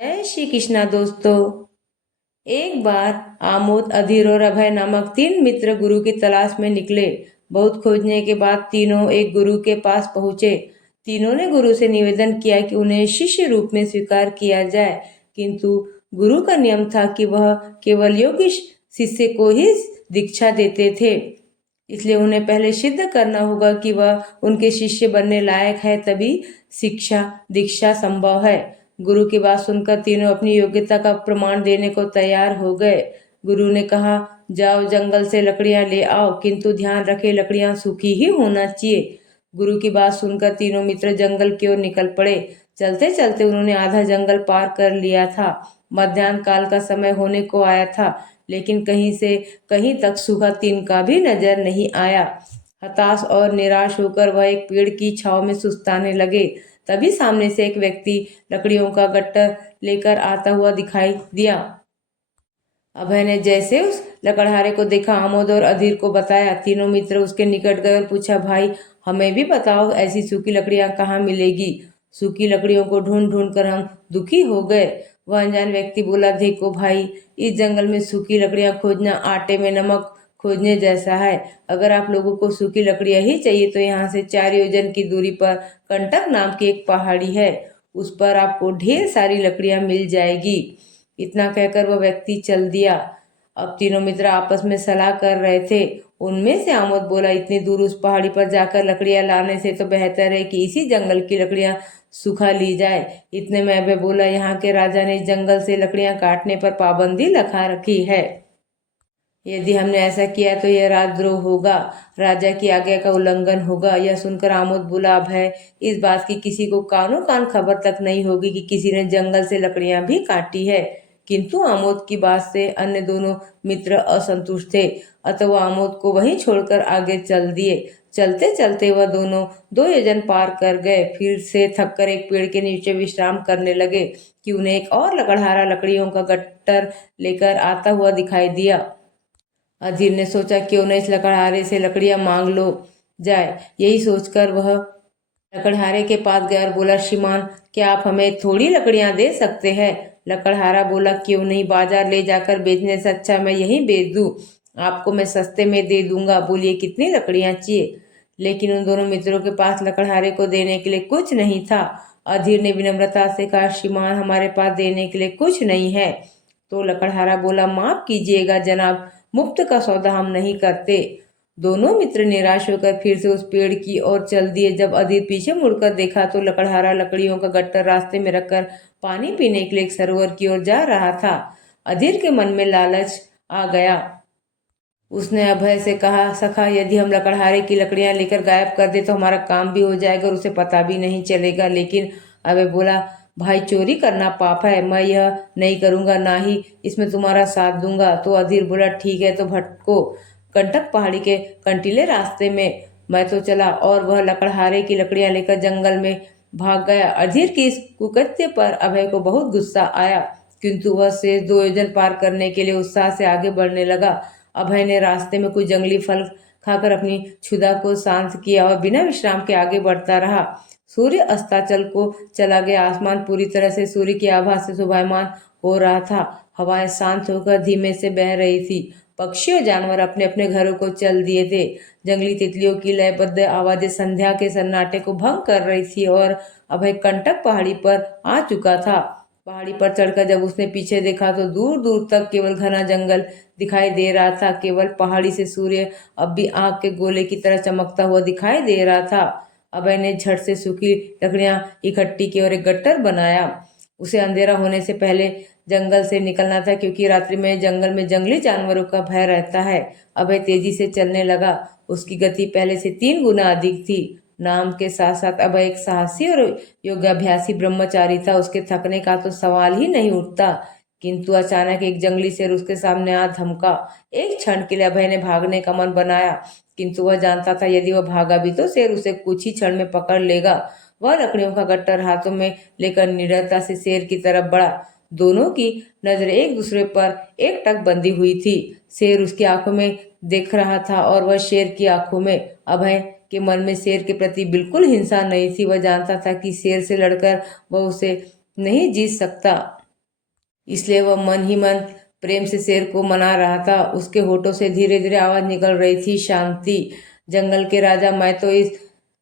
जय श्री कृष्णा दोस्तों। एक बार आमोद, अधीर और अभय नामक तीन मित्र गुरु की तलाश में निकले। बहुत खोजने के बाद तीनों एक गुरु के पास पहुंचे। तीनों ने गुरु से निवेदन किया कि उन्हें शिष्य रूप में स्वीकार किया जाए, किंतु गुरु का नियम था कि वह केवल योग्य शिष्य को ही दीक्षा देते थे। इसलिए उन्हें पहले सिद्ध करना होगा कि वह उनके शिष्य बनने लायक है, तभी शिक्षा दीक्षा संभव है। गुरु की बात सुनकर तीनों अपनी योग्यता का प्रमाण देने को तैयार हो गए। गुरु ने कहा, जाओ जंगल से लकड़ियां ले आओ, किंतु ध्यान रखे लकड़ियां सूखी ही होना चाहिए। गुरु की बात सुनकर तीनों मित्र जंगल की ओर निकल पड़े। चलते चलते उन्होंने आधा जंगल पार कर लिया था। मध्याह्न काल का समय होने को आया था, लेकिन कहीं से कहीं तक सूखा तिनका भी नजर नहीं आया। हताश और निराश होकर वह एक पेड़ की छांव में सुस्ताने लगे। तभी सामने से एक व्यक्ति लकड़ियों का गट्टर लेकर आता हुआ दिखाई दिया। अभय ने जैसे उस लकड़हारे को देखा, आमोद और अधीर को बताया। तीनों मित्र उसके निकट गए और पूछा, भाई हमें भी बताओ, ऐसी सूखी लकड़ियां कहाँ मिलेगी? सूखी लकड़ियों को ढूंढ ढूंढ कर हम दुखी हो गए। वह अनजान व्यक्ति बोला, देखो भाई, इस जंगल में सूखी लकड़ियां खोजना आटे में नमक खोजने जैसा है। अगर आप लोगों को सूखी लकड़ियां ही चाहिए तो यहाँ से 4 योजन की दूरी पर कंटक नाम की एक पहाड़ी है, उस पर आपको ढेर सारी लकड़ियां मिल जाएगी। इतना कहकर वह व्यक्ति चल दिया। अब तीनों मित्र आपस में सलाह कर रहे थे। उनमें से आमोद बोला, इतनी दूर उस पहाड़ी पर जाकर लकड़ियां लाने से तो बेहतर है कि इसी जंगल की लकड़ियां सुखा ली जाए। इतने में अभय बोला, यहाँ के राजा ने इस जंगल से लकड़ियां काटने पर पाबंदी लगा रखी है। यदि हमने ऐसा किया तो यह राजद्रोह होगा, राजा की आज्ञा का उल्लंघन होगा। यह सुनकर आमोद बोला, अभय, इस बात की किसी को कानो कान खबर तक नहीं होगी कि किसी ने जंगल से लकड़ियां भी काटी है। किंतु आमोद की बात से अन्य दोनों मित्र असंतुष्ट थे, अतः वह आमोद को वहीं छोड़कर आगे चल दिए। चलते चलते वह दोनों 2 योजन पार कर गए। फिर से थककर एक पेड़ के नीचे विश्राम करने लगे कि उन्हें एक और लकड़हारा लकड़ियों का गट्टर लेकर आता हुआ दिखाई दिया। अधीर ने सोचा, क्यों न इस लकड़हारे से लकड़ियां मांग लो जाए। यही सोचकर वह लकड़हारे के पास गया और बोला, श्रीमान, क्या आप हमें थोड़ी लकड़ियां दे सकते हैं? लकड़हारा बोला, क्यों नहीं, बाजार ले जाकर बेचने से अच्छा मैं यहीं बेच दूं। आपको मैं सस्ते में दे दूंगा, बोलिए कितनी लकड़ियां चाहिए? लेकिन उन दोनों मित्रों के पास लकड़हारे को देने के लिए कुछ नहीं था। अधीर ने विनम्रता से कहा, श्रीमान, हमारे पास देने के लिए कुछ नहीं है। तो लकड़हारा बोला, माफ कीजिएगा जनाब, मुफ्त का सौदा हम नहीं करते। दोनों मित्र निराश होकर फिर से उस पेड़ की ओर चल दिए। जब अधीर पीछे मुड़कर देखा तो लकड़हारा लकड़ियों का गट्टर रास्ते में रखकर पानी पीने के लिए एक सरोवर की ओर जा रहा था। अधीर के मन में लालच आ गया। उसने अभय से कहा, सखा, यदि हम लकड़हारे की लकड़ियां लेकर गायब कर दे तो हमारा काम भी हो जाएगा और उसे पता भी नहीं चलेगा। लेकिन अभय बोला, भाई, चोरी करना पाप है, मैं यह नहीं करूंगा, ना ही इसमें तुम्हारा साथ दूंगा। तो अधीर बोला, ठीक है, तो भटको कंटक पहाड़ी के कंटीले रास्ते में। मैं तो चला और वह लकड़हारे की लकड़ियां लेकर जंगल में भाग गया। अधीर की इस कुकृत्य पर अभय को बहुत गुस्सा आया, किंतु वह शेष 2 योजन पार करने के लिए उत्साह से आगे बढ़ने लगा। अभय ने रास्ते में कुछ जंगली फल खाकर अपनी क्षुधा को शांत किया और बिना विश्राम के आगे बढ़ता रहा। सूर्य अस्ताचल को चला गया। आसमान पूरी तरह से सूर्य की आभा से शोभायमान हो रहा था। हवाएं शांत होकर धीमे से बह रही थी। पक्षी और जानवर अपने अपने घरों को चल दिए थे। जंगली तितलियों की लयबद्ध आवाजें संध्या के सन्नाटे को भंग कर रही थी और अभय कंटक पहाड़ी पर आ चुका था। पहाड़ी पर चढ़कर जब उसने पीछे देखा तो दूर दूर तक केवल घना जंगल दिखाई दे रहा था। केवल पहाड़ी से सूर्य अब भी आग के गोले की तरह चमकता हुआ दिखाई दे रहा था। अभय ने झट से सूखी लकड़ियां इकट्ठी की और एक गट्टर बनाया। उसे अंधेरा होने से पहले जंगल से निकलना था, क्योंकि रात्रि में जंगल में जंगली जानवरों का भय रहता है। अभय तेजी से चलने लगा। उसकी गति पहले से 3 गुना अधिक थी। नाम के साथ साथ अभय एक साहसी और योगाभ्यासी ब्रह्मचारी था। उसके थकने का तो सवाल ही नहीं उठता। किंतु अचानक एक जंगली शेर उसके सामने आ धमका। एक क्षण के लिए अभय ने भागने का मन बनाया, किंतु वह जानता था यदि वह भागा भी तो शेर उसे कुछ ही क्षण में पकड़ लेगा। वह लकड़ियों का गट्टर हाथों में लेकर निडरता से शेर की तरफ बढ़ा। दोनों की नजर एक दूसरे पर एकटक बंधी हुई थी। शेर उसकी आंखों में देख रहा था और वह शेर की आंखों में। अभय के मन में शेर के प्रति बिल्कुल हिंसा नहीं थी। वह जानता था कि शेर से लड़कर वह उसे नहीं जीत सकता। इसलिए वह मन ही मन प्रेम से शेर को मना रहा था। उसके होठों से धीरे धीरे आवाज निकल रही थी, शांति। जंगल के राजा, मैं तो इस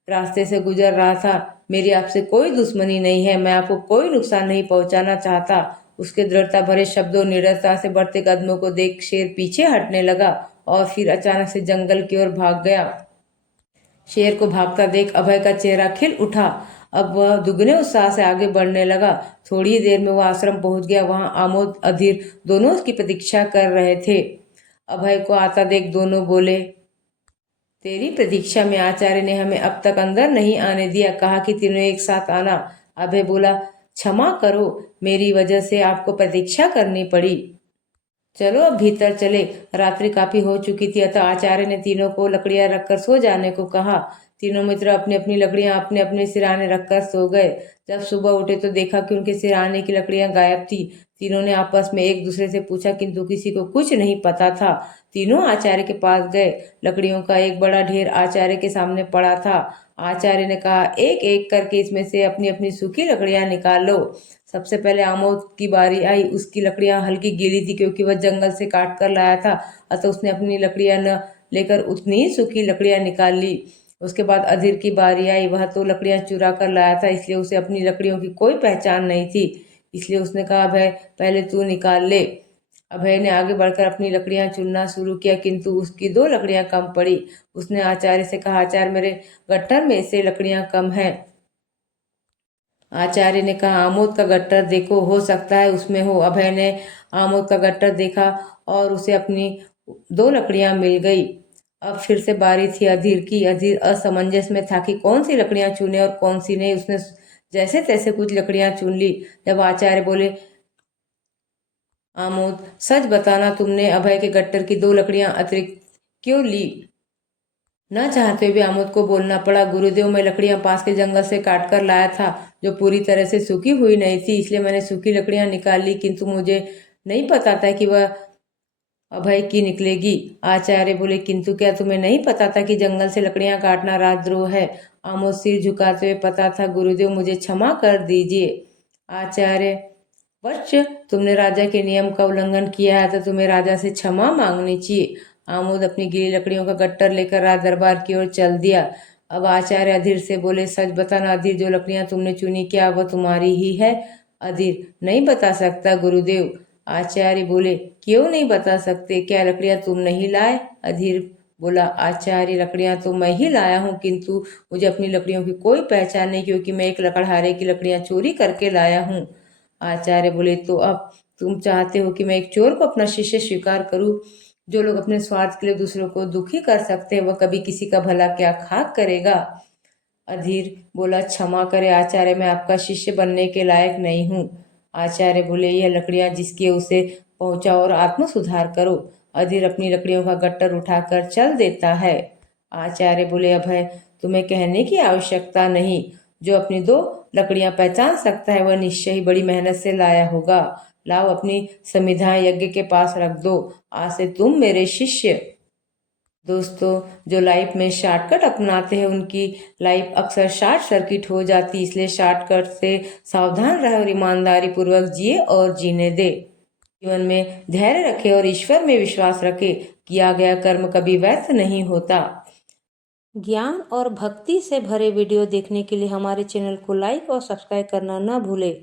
रास्ते से गुजर रहा था। मेरी आपसे कोई दुश्मनी नहीं है, मैं आपको कोई नुकसान नहीं पहुंचाना चाहता। उसके दृढ़ता भरे शब्दों, निडरता से बढ़ते कदमों को देख शेर पीछे हटने लगा और फिर अचानक से जंगल की ओर भाग गया। शेर को भागता देख अभय का चेहरा खिल उठा। अब वह दुगने उत्साह से आगे बढ़ने लगा। थोड़ी देर में वह आश्रम पहुंच गया। वहां आमोद, अधीर दोनों उसकी प्रतीक्षा कर रहे थे। अभय को आता देख दोनों बोले, तेरी प्रतीक्षा में आचार्य ने हमें अब तक अंदर नहीं आने दिया, कहा कि तीनों एक साथ आना। अभय बोला, क्षमा करो, मेरी वजह से आपको प्रतीक्षा करनी पड़ी। चलो अब भीतर चले। रात्रि काफी हो चुकी थी, अतः आचार्य ने तीनों को लकड़ियां रखकर सो जाने को कहा। तीनों मित्र अपनी अपनी लकड़ियां अपने अपने सिरहाने रखकर सो गए। जब सुबह उठे तो देखा कि उनके सिरहाने की लकड़ियां गायब थी। तीनों ने आपस में एक दूसरे से पूछा, किंतु किसी को कुछ नहीं पता था। तीनों आचार्य के पास गए। लकड़ियों का एक बड़ा ढेर आचार्य के सामने पड़ा था। आचार्य ने कहा, एक एक करके इसमें से अपनी अपनी सूखी लकड़ियां निकाल लो। सबसे पहले आमोद की बारी आई। उसकी लकड़ियां हल्की गीली थी, क्योंकि वह जंगल से काट कर लाया था, अतः उसने अपनी लकड़ियां न लेकर उतनी ही सूखी लकड़ियां निकाल ली। उसके बाद अधीर की बारी आई। वह तो लकड़ियां चुरा कर लाया था, इसलिए उसे अपनी लकड़ियों की कोई पहचान नहीं थी। इसलिए उसने कहा, अभय पहले तू निकाल ले। अभय ने आगे बढ़कर अपनी लकड़ियां चुनना शुरू किया, किंतु उसकी दो लकड़ियां कम पड़ी। उसने आचार्य से कहा, आचार्य मेरे गट्ठर में से लकड़ियां कम हैं। आचार्य ने कहा, आमोद का गट्टर देखो, हो सकता है उसमें हो। अभय ने आमोद का गट्टर देखा और उसे अपनी दो लकड़ियां मिल गई। अब फिर से बारी थी अधीर की। अधीर असमंजस में था कि कौन सी लकड़ियां चुने और कौन सी नहीं। उसने जैसे तैसे कुछ लकड़ियां चुन ली। जब आचार्य बोले, आमोद सच बताना, तुमने अभय के गट्टर की दो लकड़ियां अतिरिक्त क्यों ली? न चाहते भी आमोद को बोलना पड़ा, गुरुदेव मैं लकड़ियां पास के जंगल से काट कर लाया था, जो पूरी तरह से सूखी हुई नहीं थी, इसलिए मैंने सूखी लकड़ियां निकाल ली, किंतु मुझे नहीं पता था कि वह अभय की निकलेगी। आचार्य बोले, किंतु क्या तुम्हें नहीं पता था कि जंगल से लकड़ियां काटना राजद्रोह है? आमोद सिर झुकाते हुए, पता था गुरुदेव, मुझे क्षमा कर दीजिए। आचार्य, वत्स, तुमने राजा के नियम का उल्लंघन किया है, तो तुम्हें राजा से क्षमा मांगनी चाहिए। आमोद अपनी गीली लकड़ियों का गट्टर लेकर राज दरबार की ओर चल दिया। अब आचार्य अधीर से बोले, सच बताना अधीर, जो लकड़ियां तुमने चुनी, क्या वह तुम्हारी ही है? अधीर, नहीं बता सकता गुरुदेव। आचार्य बोले, क्यों नहीं बता सकते? क्या लकड़ियां तुम नहीं लाए? अधीर बोला, आचार्य लकड़ियां तो मैं ही लाया हूँ, किंतु मुझे अपनी लकड़ियों की कोई पहचान नहीं, क्योंकि मैं एक लकड़हारे की लकड़ियां चोरी करके लाया हूँ। आचार्य बोले, तो अब तुम चाहते हो कि मैं एक चोर को अपना शिष्य स्वीकार करूं? जो लोग अपने स्वार्थ के लिए दूसरों को दुखी कर सकते हैं, वह कभी किसी का भला क्या खाक करेगा? अधीर बोला, क्षमा करे आचार्य, मैं आपका शिष्य बनने के लायक नहीं हूँ। आचार्य बोले, यह लकड़ियां जिसकी उसे पहुंचाओ और आत्म सुधार करो। अधीर अपनी लकड़ियों का गट्टर उठाकर चल देता है। आचार्य बोले, अभय तुम्हें कहने की आवश्यकता नहीं, जो अपनी दो लकड़ियां पहचान सकता है वह निश्चय ही बड़ी मेहनत से लाया होगा। लाओ अपनी समिधाएं यज्ञ के पास रख दो, आज से तुम मेरे शिष्य। दोस्तों, जो लाइफ में शॉर्टकट अपनाते हैं उनकी लाइफ अक्सर शॉर्ट सर्किट हो जाती है, इसलिए शॉर्टकट से सावधान रहे और ईमानदारी पूर्वक जिए और जीने दे। जीवन में धैर्य रखे और ईश्वर में विश्वास रखे। किया गया कर्म कभी व्यर्थ नहीं होता। ज्ञान और भक्ति से भरे वीडियो देखने के लिए हमारे चैनल को लाइक और सब्सक्राइब करना न भूलें।